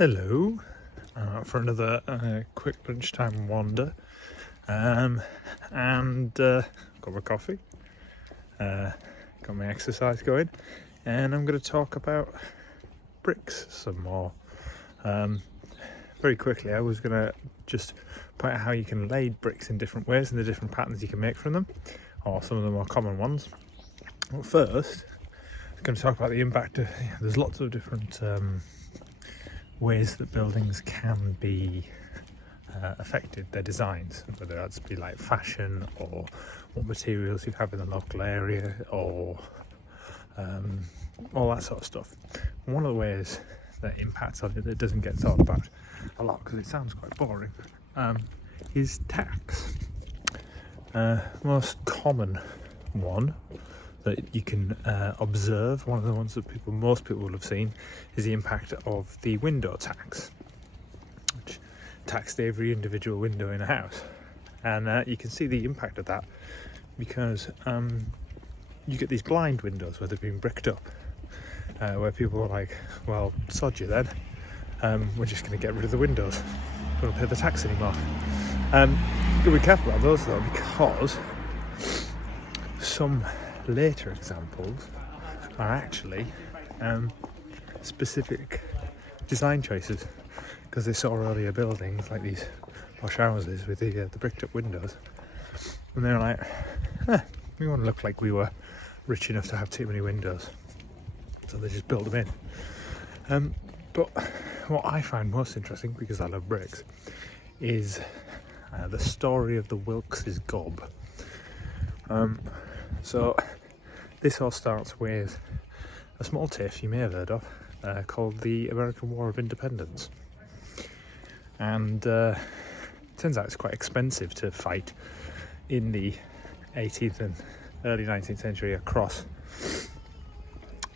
Hello, for another quick lunchtime wander, and got my coffee, got my exercise going, and I'm going to talk about bricks some more. Very quickly, I was going to just point out how you can lay bricks in different ways and the different patterns you can make from them, or some of the more common ones. But first, I'm going to talk about the impact of, there's lots of different ways that buildings can be affected, their designs, whether that's be like fashion or what materials you have in the local area or all that sort of stuff. One of the ways that impacts on it that doesn't get thought about a lot because it sounds quite boring is tax. Most common one that you can observe, one of the ones that most people will have seen, is the impact of the window tax, which taxed every individual window in a house. And you can see the impact of that because you get these blind windows where they've been bricked up, where people are like, well, sod you then, we're just going to get rid of the windows, we don't pay the tax anymore. You've got to be careful about those though, because some later examples are actually specific design choices, because they saw earlier buildings like these posh houses with the bricked up windows, and they were like, we want to look like we were rich enough to have too many windows, so they just built them in. But what I find most interesting, because I love bricks, is the story of the Wilkes' gob. So this all starts with a small tiff you may have heard of called the American War of Independence, and turns out it's quite expensive to fight in the 18th and early 19th century across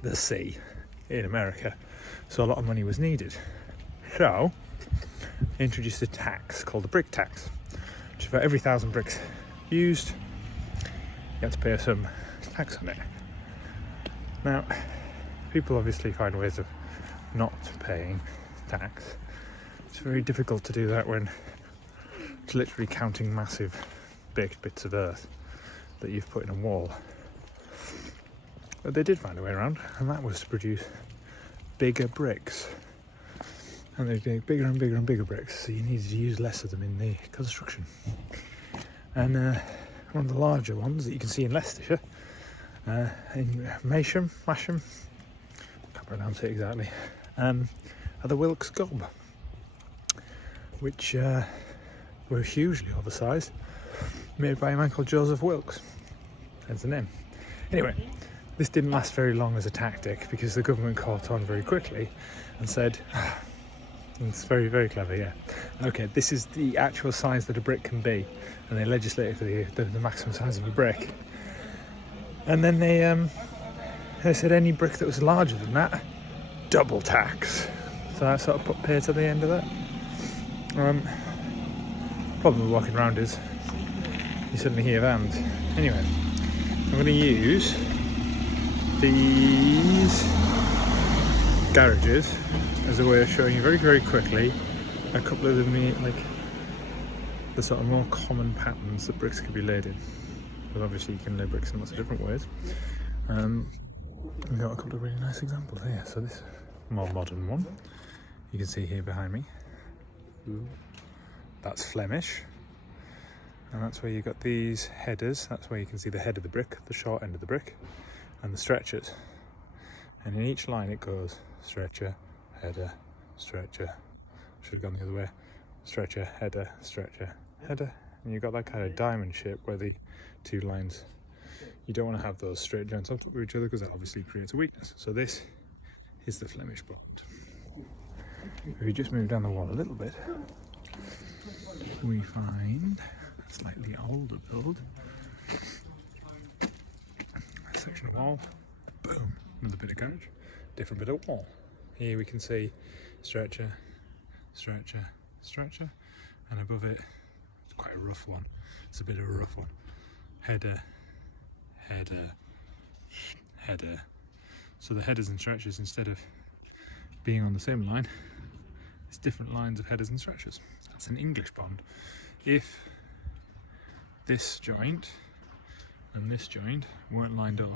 the sea in America, so a lot of money was needed. So they introduced a tax called the brick tax, which for every 1,000 bricks used you have to pay some tax on it. Now, people obviously find ways of not paying tax. It's very difficult to do that when it's literally counting massive baked bits of earth that you've put in a wall. But they did find a way around, and that was to produce bigger bricks. And they'd get bigger and bigger and bigger bricks, so you needed to use less of them in the construction. And one of the larger ones that you can see in Leicestershire, in Masham, can't pronounce it exactly, are the Wilkes gob, which were hugely oversized, made by a man called Joseph Wilkes, hence the name. Anyway, this didn't last very long as a tactic because the government caught on very quickly and said, it's very, very clever, yeah. Okay, this is the actual size that a brick can be, and they legislated for the maximum size of a brick. And then they said any brick that was larger than that, double tax. So that sort of put pay to the end of that. Problem with walking around is you suddenly hear vans. Anyway, I'm going to use these garages as a way of showing you very, very quickly a couple of the sort of more common patterns that bricks can be laid in. Because obviously you can lay bricks in lots of different ways. We've got a couple of really nice examples here. So this more modern one, you can see here behind me. That's Flemish. And that's where you've got these headers. That's where you can see the head of the brick, the short end of the brick, and the stretchers. And in each line it goes stretcher, header, stretcher. Should have gone the other way. Stretcher, header, stretcher, header. And you've got that kind of diamond shape where the two lines, you don't want to have those straight joints on top of each other because that obviously creates a weakness. So this is the Flemish bond. If we just move down the wall a little bit, we find a slightly older build. A section of wall, boom, another bit of garage, different bit of wall. Here we can see stretcher, stretcher, stretcher, and above it, it's quite a rough one. It's a bit of a rough one. Header, header, header. So the headers and stretchers, instead of being on the same line, it's different lines of headers and stretchers. That's an English bond. If this joint and this joint weren't lined up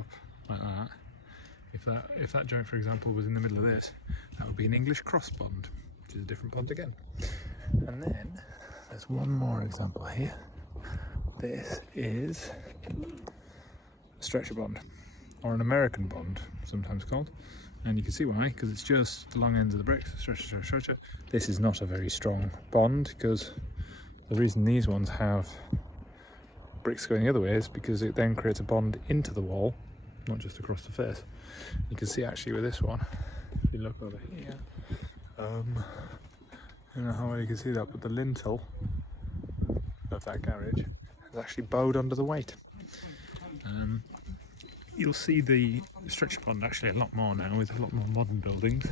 like that, if that joint, for example, was in the middle of this, that would be an English cross bond, which is a different bond again. And then there's one more example here. This is a stretcher bond, or an American bond, sometimes called. And you can see why, because it's just the long ends of the bricks, stretcher, stretcher, stretcher. This is not a very strong bond, because the reason these ones have bricks going the other way is because it then creates a bond into the wall, not just across the face. You can see actually with this one, if you look over here, I don't know how well you can see that, but the lintel of that garage is actually bowed under the weight. You'll see the stretcher bond actually a lot more now with a lot more modern buildings,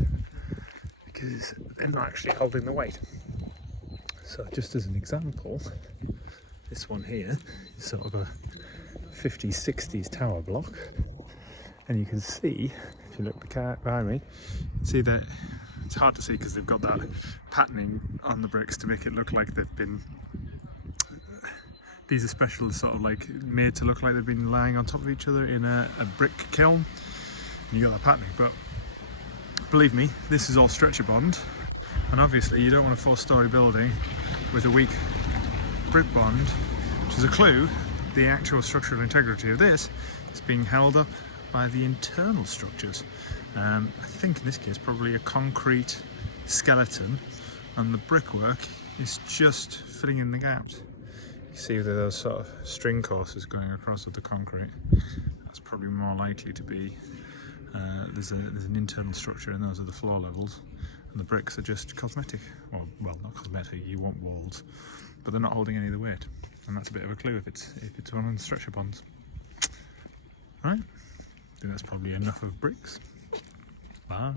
because they're not actually holding the weight. So just as an example, this one here is sort of a 50s, 60s tower block, and you can see, if you look behind me, you can see that it's hard to see because they've got that patterning on the bricks to make it look like they've been, these are special, sort of like made to look like they've been lying on top of each other in a brick kiln. And you got that patterning, but believe me, this is all stretcher bond, and obviously you don't want a 4-story building with a weak brick bond, which is a clue. The actual structural integrity of this is being held up by the internal structures. I think in this case probably a concrete skeleton, and the brickwork is just filling in the gaps. You see those sort of string courses going across with the concrete. That's probably more likely to be there's an internal structure, and those are the floor levels, and the bricks are just cosmetic. Or, well, not cosmetic, you want walls, but they're not holding any of the weight, and that's a bit of a clue if it's one of the stretcher bonds. Right, I think that's probably enough of bricks. Bye.